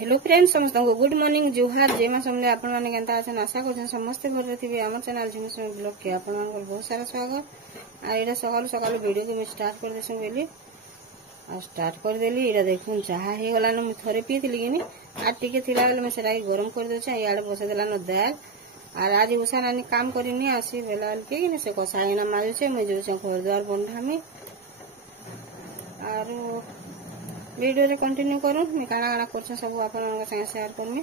Hello friends समस्त को good morning जुहार जय मां समले आपण माने केनता अछन आशा करछन समस्त भर थिबे हमर चैनल जिन समय ब्लॉग के आपण मानकर बहुत सारा स्वागत आ एडा सकाल सकाल वीडियो को मैं स्टार्ट कर देसु बेली आ स्टार्ट कर देली एडा देखुन चाहा हे गला न थरे पीतली किनी आ टिके थिला बेले मैं सेरा गरम कर देछे याडे बसे देला न दाल आर आज उषा नानी काम करिनी आसी बेलाल के किनी से कसाईना माजुचे मैं जो घर द्वार बंधामी आरो वीडियो रे कंटिन्यू करूँ मैं काना काना कर सब आपन संगे शेयर करमी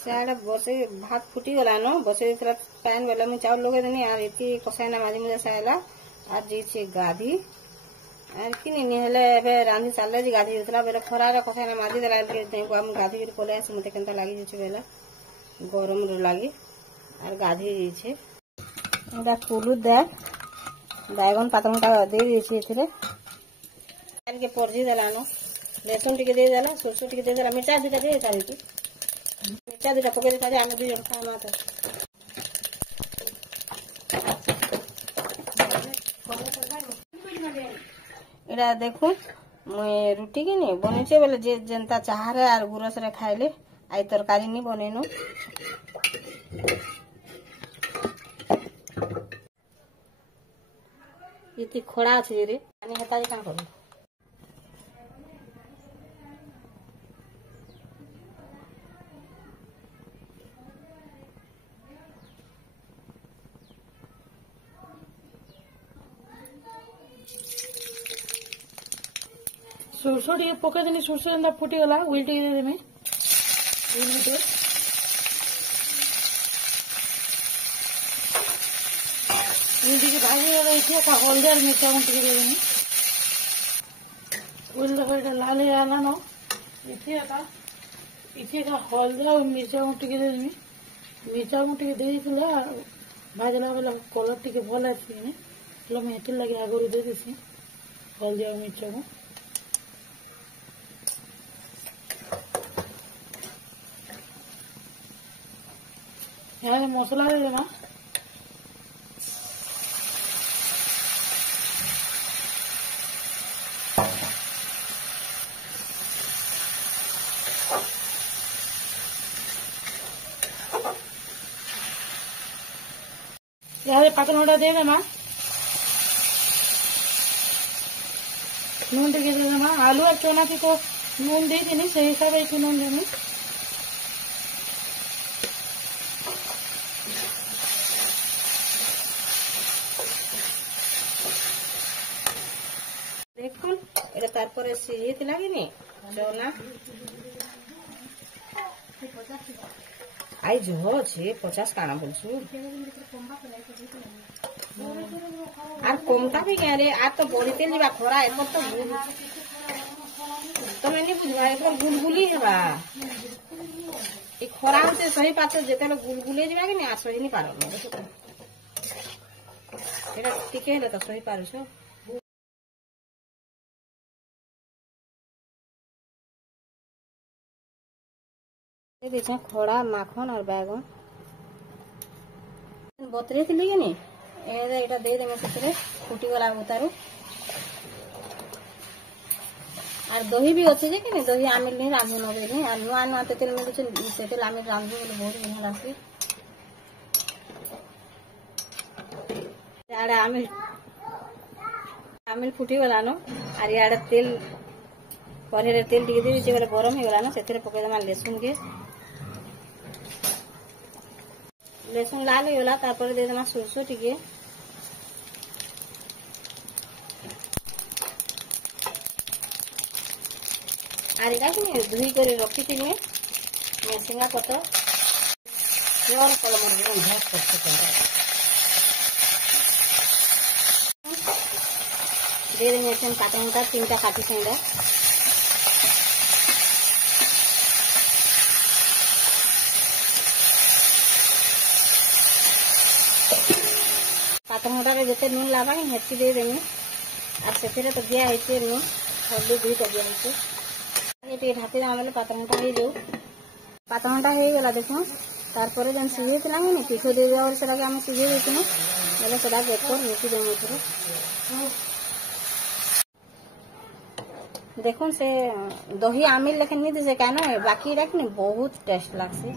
साड़ा बसे भात फुटी गला न बसे पैन बेला मैं चावल लगे देनी आर इति कसाईना माजी मुझे सायला आज जी गाधी आर कि हेले एबे रांधी साले जी गाधी होतला बेले खरा रे कसाईना माजी देला के देको हम गाधी के पले आसी मते केनता लागी जछे बेला गरम रे लागी आर गाधी छे एटा कुलु दे बैगन पातंटा दे देछि एथिरे के परजी देला न लहसुन टिके दे देला सरसो टिके दे देला मिर्चा दुटा दे तारी की मिर्चा दुटा पके दे तारी आमे दुई जन खाना त एटा देखो मैं रुटी के नहीं बनेछे बेले जे जनता चाहरे आर गुरस रे खाइले आई तरकारी नहीं बनेनो इति खड़ा अछि रे पानी हता जे काम करू सरसो टे पके देनी सरसो एंदा फुटी गला उल टे दे देमे उल टे उल्टी भाजी रही का हल्दी और मिर्चा टे दे देनी उल देखो लाल आला न इथे का हल्दी और मिर्चा टे दे देनी मिर्चा टे दे दिला भाजला वाला कलर टे भल आसी ने मैं हेतिर लगे आगरू दे देसी हल्दी और मिर्चा को यहाँ मसला दे देना यहाँ पातनोटा दे देना नून टे दे देना आलू और चना की को नून दे देनी सही हिसाब से नून देनी देखुन एटा तार पर सिझे थिला कि नहीं चना आई जो छे 50 काना बोलछु आर कोमता भी क्या रे आ तो बड़ी तेल जीवा खरा एक तो मैंने बुझवा एक गुलगुली हेबा ई खरा से सही पाछे जेते गुलगुली जीवा कि नहीं आ सही नहीं पारो एटा टिके हेले तो सही पारुछो खड़ा माखन और बैगन बतरे थी कि नहीं एटा दे देमे से फुटी गला उतारू और दही भी अच्छे जे कि नहीं दही आमिल नहीं रांधु न देनी और नुआ नुआ तेल में तेल आमिल रांधु बोले बहुत बढ़िया लागसी याडे आमिल फुटी गला न और याडे तेल कढ़े तेल टिके दे दिछे बेले गरम हो गला न सेथरे पके देमा लहसुन के लहसुन लाल होला तापर दे देना सरसो टिके आर एटा कि धुई कर रखी थी मेसिंगा पतर प्योर कलम भात करते दे देंगे काटा 3टा काटी सेंगा पातमोटा रे जते नून लाबा कि हेची दे देनी और से तो दिया है नून हल्दी दुई तो दिया है ये ढापी देमा बेले पातमोटा हो जाऊ पातमोटा हो गला देखो तार पर जेन सिझे थिला कि नहीं तीखो दे दिया और सेटा के हम सिझे देथिनु बोले सेटा देखो रुकी देमु थोड़ा देखो से दही आमिल लेकिन नहीं दिसे कानो बाकी रखनी बहुत टेस्ट लागसी।